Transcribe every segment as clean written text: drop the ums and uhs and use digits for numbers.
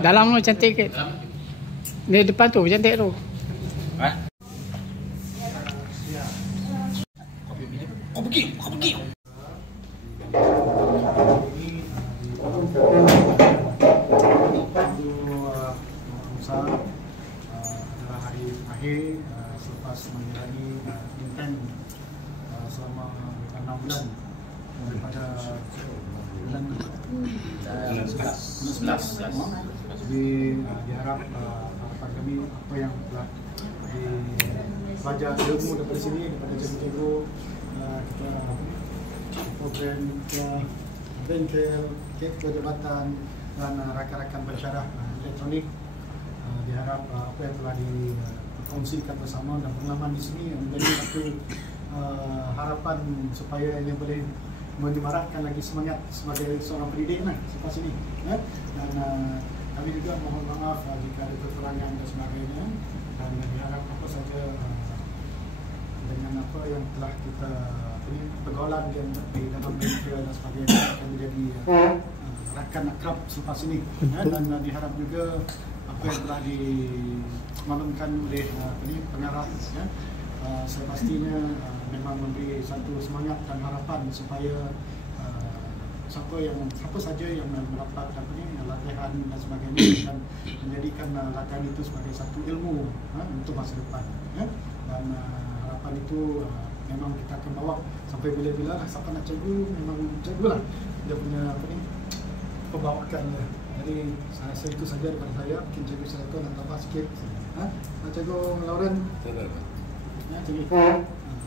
Dalam tu cantik ke? Di depan tu cantik tu. Kau pergi. Usaha adalah hari akhir selepas menjalani intent selama 6 bulan daripada bulan 11. Jadi diharap harapan kami apa yang telah belajar ilmu daripada sini, daripada cikgu-cikgu, kita program ke bengkel, ke jabatan dan rakan-rakan pensyarah elektronik, diharap apa yang telah dikongsikan bersama dan pengalaman di sini menjadi satu harapan supaya ia boleh menyemarakkan lagi semangat sebagai seorang pendidik selepas ini. Dan kami juga mohon maaf jika ada kekurangan dan sebagainya, dan diharap apa saja dengan apa yang telah kita pergaulan di dalam bengkel dan sebagainya akan menjadi rakan akrab selepas ini. Dan diharap juga apa yang telah dimaklumkan oleh pengarah, saya pastinya memang memberi satu semangat dan harapan supaya siapa saja yang mendapat latihan dan sebagainya dan menjadikan latihan itu sebagai satu ilmu untuk masa depan. Dan harapan itu memang kita akan bawa sampai bila-bila lah. Siapa nak cikgu, memang cikgu lah dia punya pembawakannya. Jadi saya rasa itu saja daripada saya. Mungkin cikgu saya nak tambah sikit. Cikgu Lauren, cikgu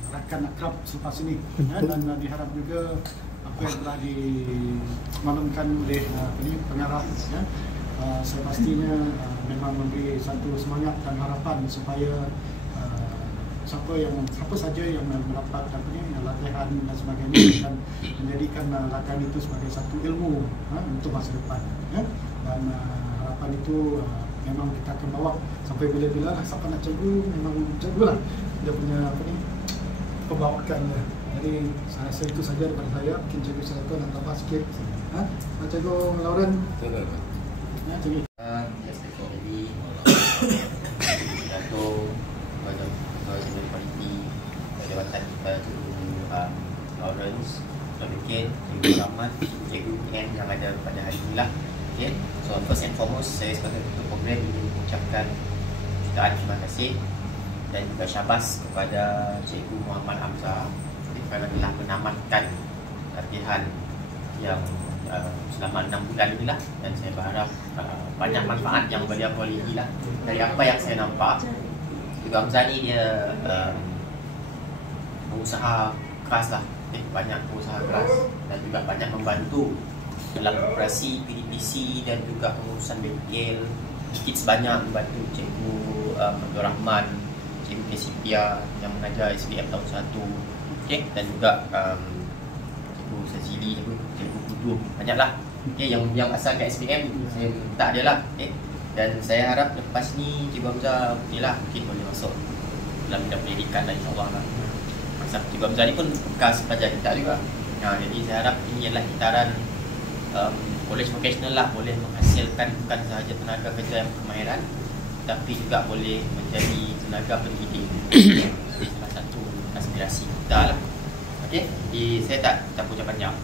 rakan akrab selepas ini, dan diharap juga apa yang telah dimaklumkan oleh pengarah, saya pastinya memang memberi satu semangat dan harapan supaya siapa saja yang mendapat latihan dan sebagainya dan menjadikan latihan itu sebagai satu ilmu untuk masa depan. Dan harapan itu memang kita akan bawa sampai bila-bila lah. Siapa nak cikgu, memang cikgu lah dia punya pembawakannya. Jadi saya rasa itu saja daripada saya. Mungkin cikgu saya nak tambah sikit. Cikgu Lauren. Cikgu. Jabatan kita Cikgu Lawrence, Cikgu Cikgu Rahmat, Cikgu PN yang ada pada hari ini lah. Okay. So first and foremost, saya sebagai ketua program ingin mengucapkan jutaan terima kasih dan juga syabas kepada Cikgu Muhammad Hamzah kerana telah menamatkan latihan yang selama 6 bulan inilah, dan saya berharap banyak manfaat yang beliau boleh lah. Dari apa yang saya nampak, Cikgu Hamzah ni dia berusaha keras lah, banyak berusaha keras dan juga banyak membantu dalam operasi PDPC dan juga pengurusan bengkel. Sedikit sebanyak membantu Cikgu Abdul Rahman, Cikgu Kesipia yang mengajar SPM tahun 1, okay, dan juga Cikgu Sajili, Cikgu Kudu, banyaklah, okay, yang asal kat SPM saya minta dia lah, okay. Dan saya harap lepas ni Cikgu Hamzah mungkin boleh masuk dalam bidang pendidikan lah, insyaAllah lah. Cikgu Hamzah ni pun bekas pelajar kita juga. Jadi saya harap ini adalah kitaran college vocational lah, boleh menghasilkan bukan sahaja tenaga kerja yang berkemahiran, tapi juga boleh menjadi tenaga pendidik. Salah satu aspirasi kita lah. Okay, jadi saya tak campur panjang.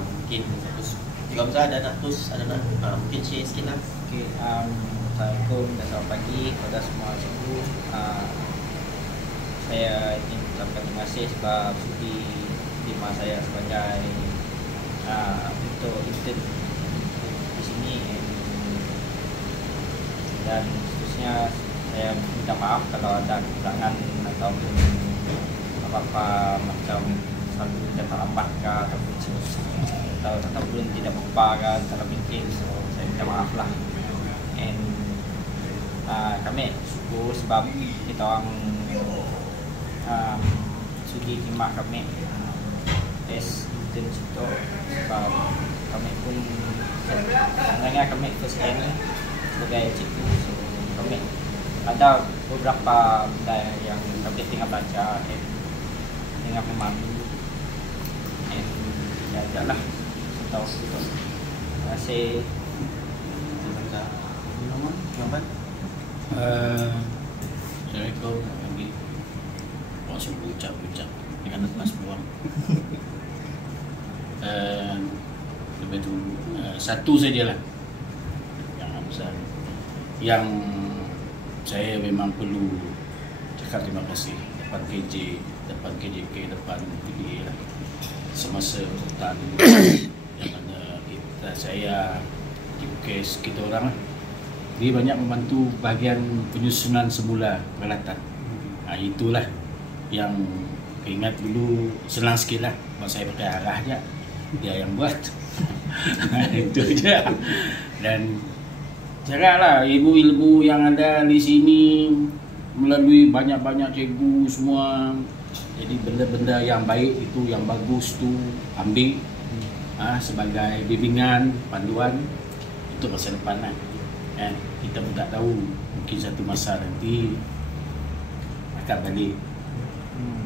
Mungkin Cikgu Hamzah ada nak mungkin share sikit lah. Okay, Assalamualaikum dan selamat pagi kepada semua cikgu. Saya ingin mengucapkan terima kasih sebab sudi terima saya sebagai untuk intern di sini, dan seterusnya saya minta maaf kalau ada kekurangan ataupun apa-apa macam selalu kita terlambat ke ataupun tidak berubah kan dalam meeting, so saya minta maaf lah. And kami syukur sebab kita orang sudi terima kami tes intern situ, sebab kami pun sebenarnya kami first year ni sebagai cikgu, so kami ada beberapa benda yang kami tinggal belajar, dan dengan pemandu. Dan jaga lah setahun itu. Terima kasih. Assalamualaikum pagi. Langsung ucap dengan lepas peluang. Lebih dulu satu sajalah yang besar, yang saya memang perlu cakap terima kasih depan KJ, depan KJK, depan PDA lah. Semasa hutan yang mana saya kes kita orang lah, dia banyak membantu bahagian penyusunan semula peralatan. Itulah yang ingat dulu senang sikit lah. Sebab saya pakai arah je, dia yang buat. Itu je. Dan cakaplah ilmu-ilmu yang ada di sini melalui banyak-banyak cikgu semua. Jadi benda-benda yang baik itu, yang bagus tu ambil sebagai bimbingan, panduan untuk masa depan lah. Kita pun tak tahu, mungkin satu masa nanti akan balik.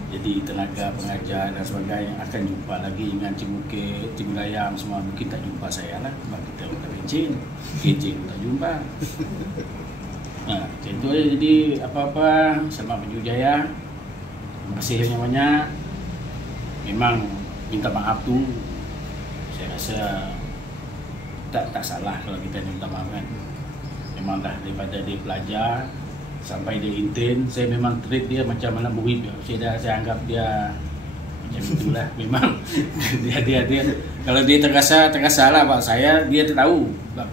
Jadi tenaga pengajar dan sebagainya akan jumpa lagi dengan Cikgu K, Cikgu Layam semua. Mungkin tak jumpa saya lah sebab kita bukan pencin. KJ pun tak jumpa. Macam tu je. Jadi apa-apa, selamat berjaya jaya. Terima kasih banyak-banyak. Memang minta maaf tu, saya rasa tak salah kalau kita minta maaf kan. Memang dah daripada dia pelajar sampai dia intern, saya memang treat dia macam anak murid. Saya anggap dia macam itulah. Memang dia kalau dia terasa lah buat saya, dia tahu.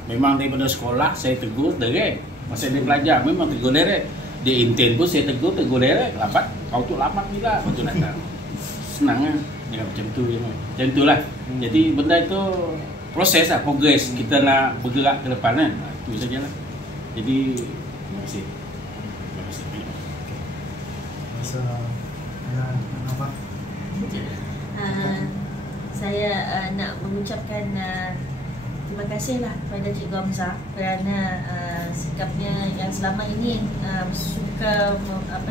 Memang daripada sekolah saya tegur direct. Masa dia pelajar memang tegur direct. Dia intern pun saya tegur direct. Lambat, kau tu lambat juga. Betul datang. Senang lah. Jangan macam tu. Macam itulah. Jadi benda itu proses lah, progress. Kita nak bergerak ke depan kan. Itu sajalah. Jadi terima kasih. Masa apa? Saya nak mengucapkan terima kasihlah kepada Cikgu Hamzah kerana sikapnya yang selama ini suka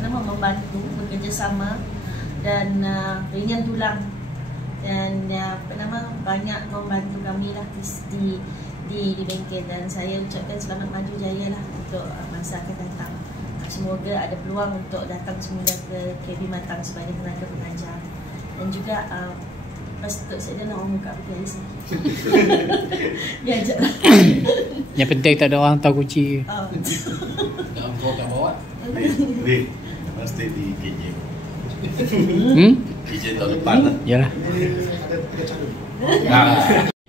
membantu, bekerjasama dan ringan tulang dan banyak membantu kami lah di bengkel. Dan saya ucapkan selamat maju jaya lah untuk masa akan datang. Semoga ada peluang untuk datang semula ke KB Matang sebagai tenaga pengajar. Dan juga patut saya nak orang muka pergi hari sini. Biar lah. Yang penting tak ada orang tahu kunci. Kau kat bawah. Pasti di KJ. KJ tahun depan lah. Yalah.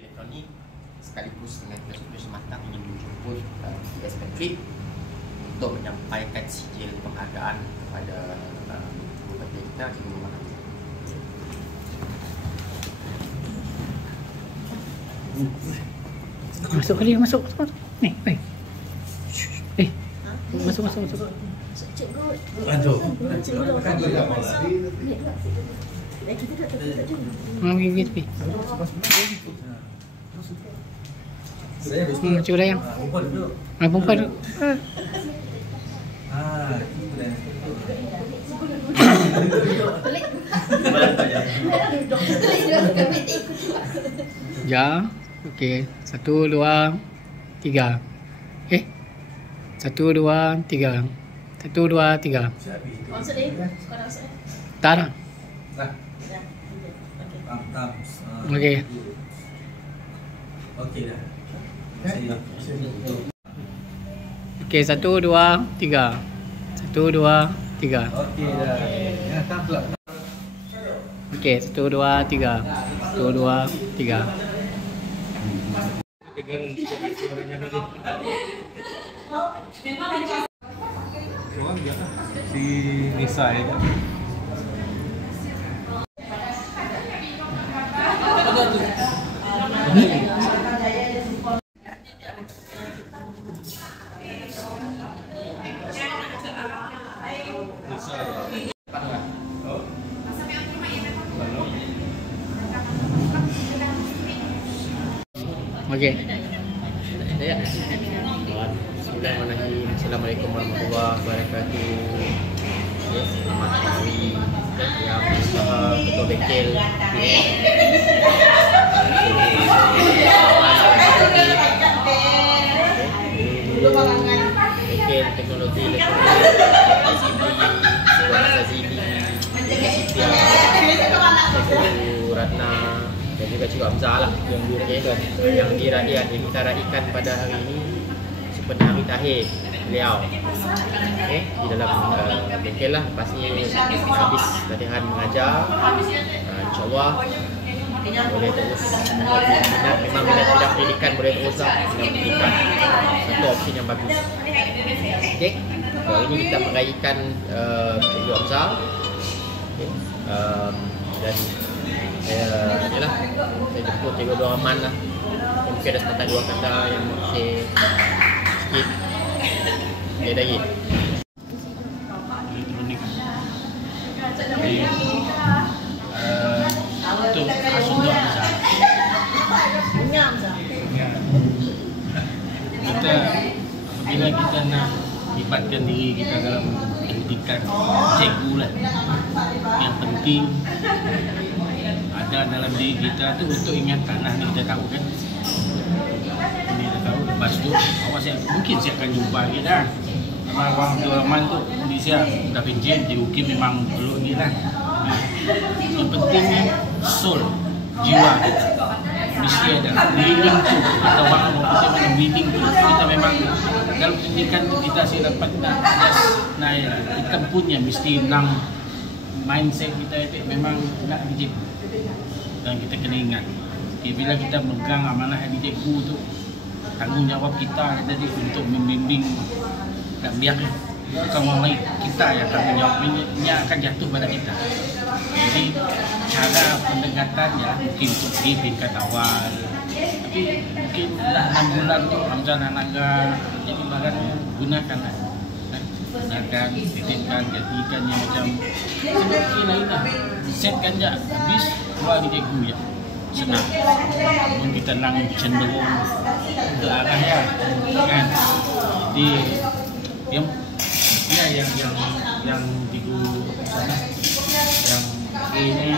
Elektronik sekaligus dengan tugas-tugas matang ingin menjemput tugas Patrick untuk menyampaikan sijil penghargaan kepada bupati kita, Cikgu Muhammad. Masuk kali, masuk. Ni, baik. Masuk. Cikgu. Aduh. Cikgu Kan dia apa? kita tak tahu. Pergi tepi. Cikgu Layang. Perempuan duduk. Ya, okey. 1, 2, 3. 1, 2, 3. 1, 2, 3. Maksud dia? Sekolah maksud dia? Tak dah. Dah. Okey. Okey dah. Okey, 1, 2, 3. 1, 2, 3. Okey dah. Jangan tak pula. Okey, 1, 2, 3. 1, 2, 3. Orang biarlah. Si Nisa ya kan. Okey. Bismillahirrahmanirrahim. Assalamualaikum warahmatullahi wabarakatuh. Selamat hari yang berusaha bengkel bengkel teknologi elektronik Zazili, Cikgu Ratna dan juga Cikgu Hamzah lah yang kita raikan pada hari ini seperti hari terakhir beliau di dalam bengkel lah. Lepas ni habis latihan mengajar, insyaAllah boleh terus memang minat bidang pendidikan boleh terus lah pendidikan, satu opsi yang bagus. Hari ini kita meraihkan Cikgu Hamzah dan inilah saya jemput Cikgu Abdul Rahman lah, mungkin ada sepatah dua kata yang share sikit lagi. Elektronik. Jadi untuk Asundu Hamzah. Kita apabila kita nak libatkan diri kita dalam pendidikan cikgu lah, yang penting ada dalam diri kita tu untuk ingatan lah. Ni kita tahu kan, ini kita tahu. Lepas tu awak mungkin saya akan jumpa lagi dah sama orang Abdul tu di sini dah penjen di UKI memang perlu ni lah. Yang pentingnya soul, jiwa kita mesti ada leading tu, kita orang kita mana leading tu, kita memang dalam pendidikan tu kita sih dapat nak kita punya mesti nang mindset kita itu memang nak dijip dan kita kena ingat bila kita megang amanah cikgu tu, tanggungjawab kita jadi untuk membimbing dan biar bukan orang lain, kita yang tanggungjawabnya akan jatuh pada kita. Jadi cara pendekatannya mungkin untuk di tingkat awal, tapi mungkin dah 6 bulan tu Hamzah nak naga, jadi barangnya gunakanlah, gunakan, titipkan, jadikannya macam seperti lain lah, setkan je habis keluar di cikgu ya, senang. Mungkin kita nang cenderung ke arahnya kan. Jadi yang cikgu sana yang ini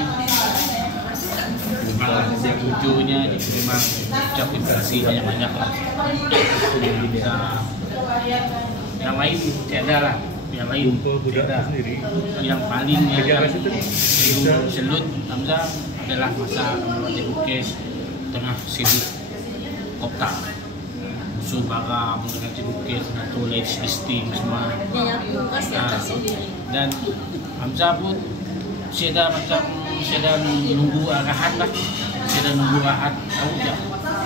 memang yang lucunya memang ucap terima kasih banyak-banyak lah. Yang lain tiada lah, yang lain tiada. Yang paling yang selut Hamzah adalah masa Cikgu Kes tengah sibuk kopta musuh barang dengan Cikgu Kes dengan tulis listing semua. Dan Hamzah pun saya dah nunggu arahan lah, saya dah nunggu arahan, tahu je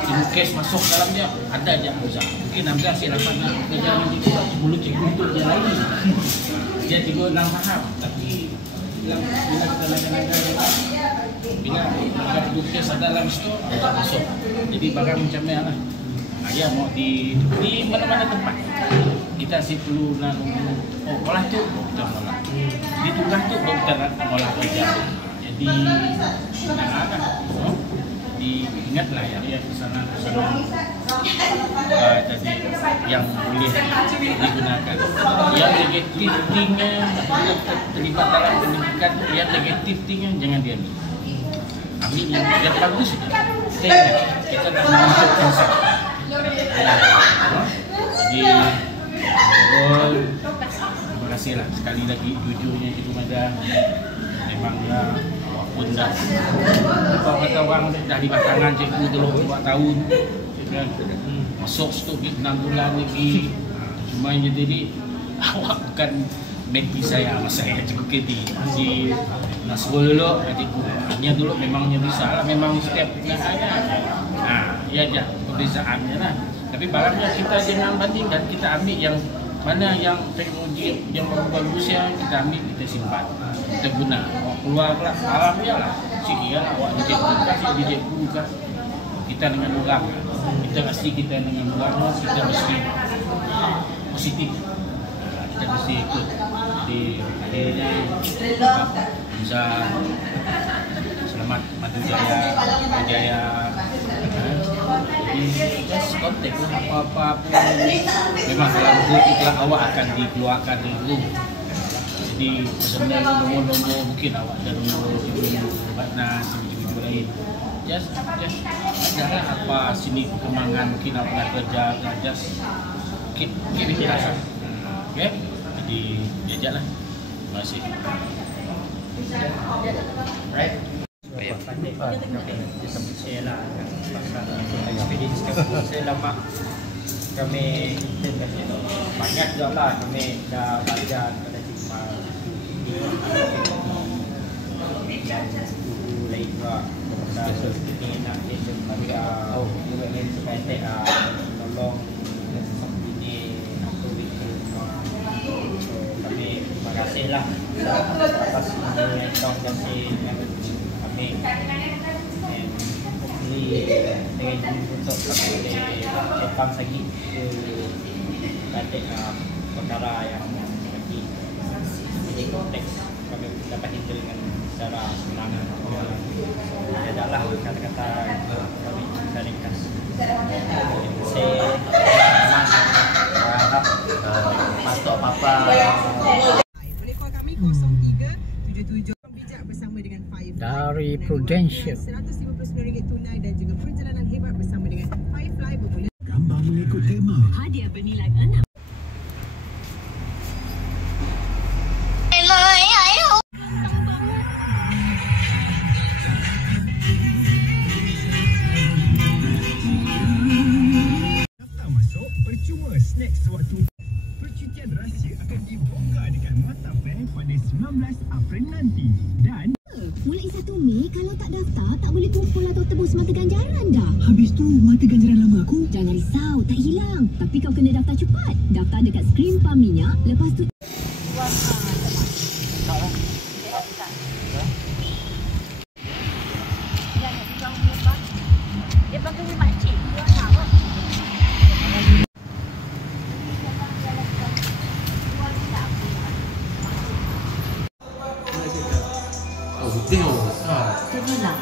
Cikgu Kes masuk dalam dia, ada je Hamzah. Mungkin Hamzah saya dapat nak kerja ni mulut cikgu itu dia lain, dia cikgu nak faham, tapi bila kita laga-laga bila Cikgu Kes ada dalam situ, Hamzah masuk. Jadi barang macam mana lah, ayah mau di mana-mana tempat kita sih perlu nak nunggu, oh olah tu kita olah, di tugas tu kita nak olah kerja. Jadi diingatlah ya kesana tadi yang boleh digunakan. Yang negatif tingnya terlibat dalam pendidikan, yang negatif tingnya jangan diambil. Ambil yang bagus saja. Kita nak menunjukkan satu. Jadi terima kasih lah sekali lagi jujurnya Cikgu Mada. Memanglah walaupun dah kalau kata orang dah di batangan cikgu 2 tahun masuk situ 6 bulan lagi, cuma jadi awak bukan menti saya, masa saya Cikgu Keti masih Nasrul dulu, adikku hanya dulu memangnya bisa lah, memang setiap ya aja perbezaannya lah. Tapi barangnya kita jangan bandingkan, kita ambil yang mana yang teknologi yang bagus ya, kita ambil, kita simpan, kita guna. Awak keluar lah, alamiah lah, sikit lah awak dijekku kan, kita dengan orang, kita mesti kita dengan orang, kita mesti positif, kita mesti ikut. Jadi akhirnya bisa selamat maju jaya. Jadi just kontak lah apa-apa pun memang dalam grup itulah awak akan dikeluarkan dari grup. Jadi personal nombor-nombor mungkin awak ada nombor ibu Ratna, ibu-ibu lain. Just jangan apa sini perkembangan mungkin awak nak kerja, just keep it lah. Okay? Jadi diajaklah. Terima kasih. Right. Saya pandai dia sampai saya lah pasal experience kami. Saya lama kami intern kat situ. Banyak juga lah kami dah belajar pada cuma guru lain juga. Dah seperti nak intern pada juga lain supaya tolong ini aku bikin. So kami terima kasih lah atas ini yang kasih kami and hopefully dengan untuk kami boleh advance lagi ke adik perkara yang lagi jadi kompleks kami dapat handle dengan secara senang. Adalah kata-kata kami bisa ringkas. Saya harap pastor apa-apa boleh call kami 0377 bijak bersama dengan Five dari Prudential. RM159 tunai dan juga perjalanan hebat bersama dengan Firefly bermula. Gambar mengikut tema. Hadiah bernilai 6. Daftar masuk percuma snack sewaktu percutian rahsia akan dibuka dekat Mata Fair pada 19 April nanti. Dan mulai 1 Mei kalau tak daftar tak boleh kumpul atau tebus mata ganjaran dah. habis tu mata ganjaran lama aku. Jangan risau, tak hilang. Tapi kau kena daftar cepat. Daftar dekat skrin pam minyak. Lepas tu Dia pakai makcik. Dia nak apa? Itulah.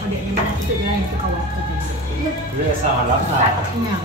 Adik yang mana itu dia yang tu kawan tu. Dia salah lah. Tak kenyang.